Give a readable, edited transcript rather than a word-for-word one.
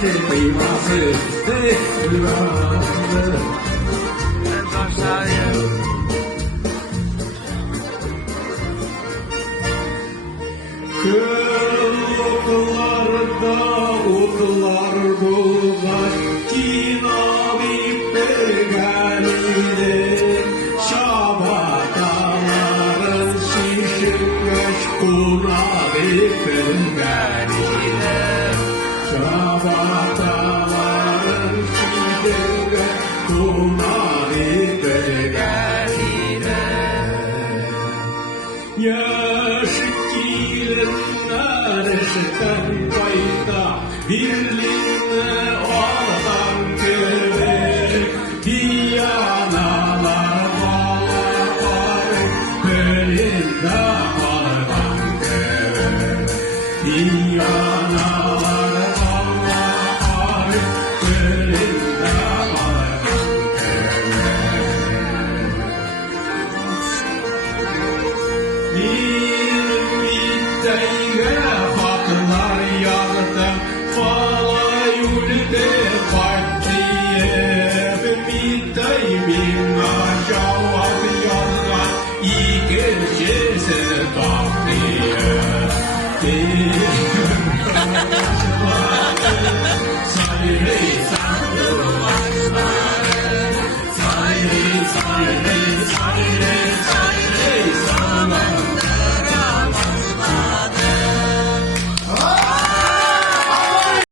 kıyması kıyması. Kırlıklarda utlar bulgar kinavip bergenide şabataların şişirgeç kunavip bergenide şabataların şişirgeç kunavip bergenide yaşkilenler eşitten kayda birliğine oradan gelir diyanalar bağlar belinde oradan gelir diyanalar bağlar belinde oradan Bitteyge haklar yağdı Fala yürüde partiye Bittey bin aşağı yazgan İyi geçirse